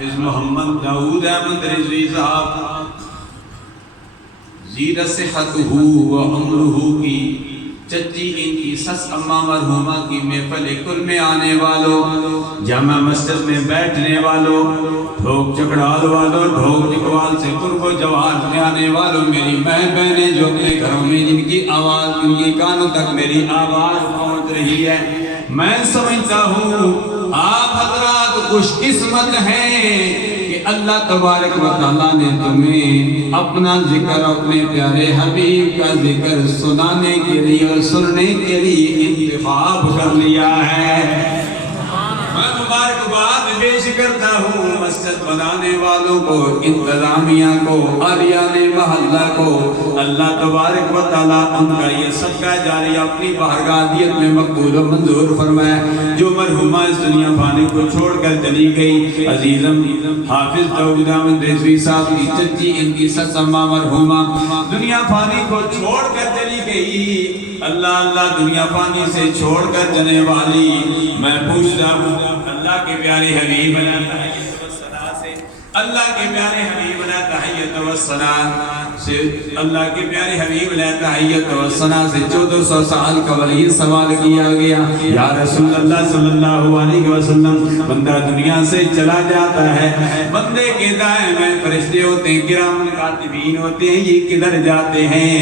محمد داؤد احمد رضوی صاحب زیر صحتہ و عمرہ کی چچی ان کی سس اماں مرحومہ کی محفل کل میں آنے والوں، جامع مسجد میں بیٹھنے والوں، ڈھوک چکڑال والوں، ڈھوک چکوال سے قرب و جوار میں آنے والوں، میری بہنیں جو اپنے گھروں میں جن کی آواز ان کی کانوں تک میری آواز پہنچ رہی ہے، میں سمجھتا ہوں آپ حضرات خوش قسمت ہیں کہ اللہ تبارک و تعالیٰ نے تمہیں اپنا ذکر اپنے پیارے حبیب کا ذکر سنانے کے لیے اور سننے کے لیے انتخاب کر لیا ہے۔ میں مبارکباد پیش کرتا ہوں مسجد بنانے والوں کو، انتظامیہ کو، عالیان محلہ کو، اللہ تبارک و تعالیٰ ان کا یہ صدقہ جاریہ اپنی بارگاہ دیت میں مقبول و منظور فرمائے۔ جو مرحومہ اس دنیا فانی کو چھوڑ کر چلی گئی، عزیزم حافظ داؤد احمد رضوی صاحب کی چچی ان کی سس اماں مرحومہ دنیا فانی کو چھوڑ کر چلی گئی۔ اللہ اللہ دنیا فانی سے چھوڑ کر جانے والی میں پوچھتا ہوں اللہ کے پیارے حبیب اللہ کے پیارے حبیب علیہ تحیت و ثنا سے اللہ کے پیارے حبیب علیہ تحیت و ثنا سے 1400 سال قبل یہ سوال کیا گیا، یا رسول اللہ صلی اللہ علیہ وسلم بندہ دنیا سے چلا جاتا ہے، بندے کے دائیں میں فرشتے ہوتے ہیں، کرام کاتبین ہوتے ہیں، یہ کدھر جاتے ہیں؟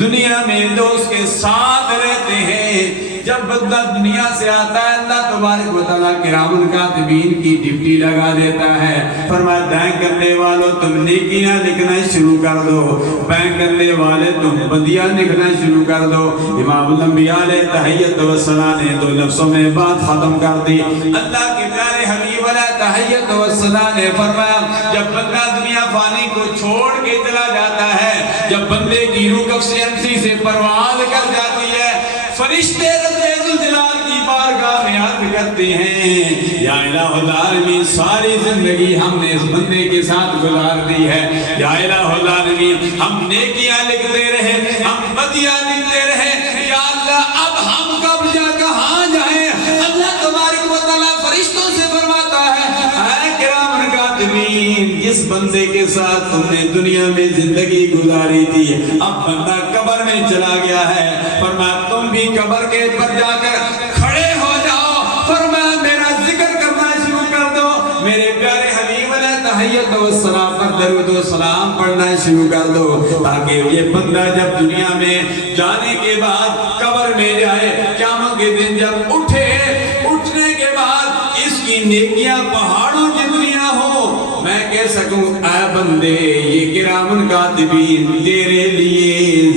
دنیا میں جو اس کے ساتھ رہتے ہیں۔ جب بندہ دنیا سے آتا ہے اللہ تبارک و تعالیٰ کرام کاتبین کی ڈیوٹی لگا دیتا ہے، فرمایا دائیں کرنے والوں تم نیکیاں لکھنا شروع کر دو، بائیں کرنے والے تم بدیاں لکھنا شروع کر دو۔ امام الانبیاء علیہ تحیت و ثنا نے 2 لفظوں میں بات ختم کر دی۔ اللہ کے پیارے حبیب علیہ تحیت و ثنا نے فرمایا جب بندہ دنیا فانی کو چھوڑ کے چلا جاتا ہے، جب بندے کی روح قبض انسی سے پرواز کر جاتی ہے، فرشتے رب ذوالجلال کی بارگاہ میں عرض کرتے ہیں، یا الہ العالمین ساری زندگی ہم نے اس بندے کے ساتھ گزار دی ہے، یا الہ العالمین ہم نیکیاں لکھتے رہے، ہم بدیاں لکھتے رہے، یا اللہ اب ہم کب کہاں جائیں؟ اللہ تبارک و تعالیٰ فرشتوں سے فرماتا ہے، اے کرام کاتبین جس بندے کے ساتھ تم نے دنیا میں زندگی گزاری تھی اب بندہ قبر میں چلا گیا ہے، فرمایا تم بھی قبر کے پر جا کر کھڑے ہو جاؤ، فرمایا میرا ذکر کرنا شروع کر دو، میرے پیارے حبیب علیہ تحیت و ثنا پر درود و سلام پڑھنا شروع کر دو، تاکہ یہ بندہ جب دنیا میں جانے کے بعد قبر میں جائے، قیامت کے دن جب اٹھنے کے بعد اس کی نیکیاں پہاڑوں جتنیاں ہو، میں کہہ سکوں اے بندے یہ کرام کاتبین تیرے لیے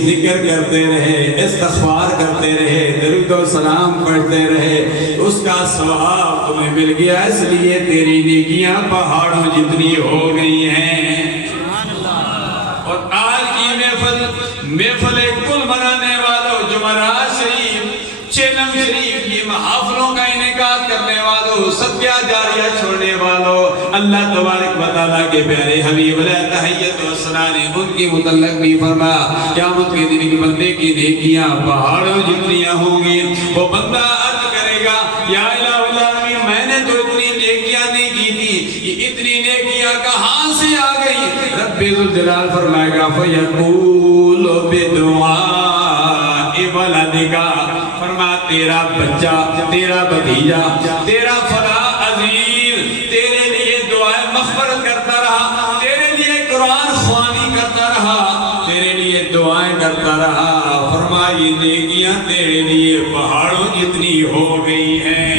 ذکر کرتے رہے، استغفار کرتے رہے، درود و سلام پڑھتے رہے، اس کا ثواب تمہیں مل گیا، اس لیے تیری نیکیاں پہاڑوں جتنی ہو گئی ہیں۔ اور آج کی محفل کل منانے والوں، جمعرات شریف، چیلم شریف کی محافلوں کا انعقاد کرنے والوں، صدقہ جاریہ چھوڑنے والوں، اللہ تبارک و تعالیٰ کے پیارے حبیب علیہ تحیت و ثنا نے ان کے متعلق بھی فرمایا قیامت کے دن کے بندے کی نیکیاں پہاڑوں جتنیاں ہوں گی۔ وہ بندہ عرض کرے گا یا الہ العالمین میں نے تو اتنی نیکیاں نہیں کی تھی، یہ اتنی نیکیاں کہاں سے آ گئی؟ رب ذوالجلال فرمائے گا فَيَقُولُ بِدُعَاءِ وَلَدِكَ، فرمایا تیرا بچہ، تیرا بھتیجا، تیرا فلاں عزیز تیرے لیے دعائیں مغفرت کرتا رہا، تیرے لیے قرآن خوانی کرتا رہا، تیرے لیے دعائیں کرتا رہا، فرمایا یہ نیکیاں تیرے لیے پہاڑوں جتنی ہو گئی ہیں۔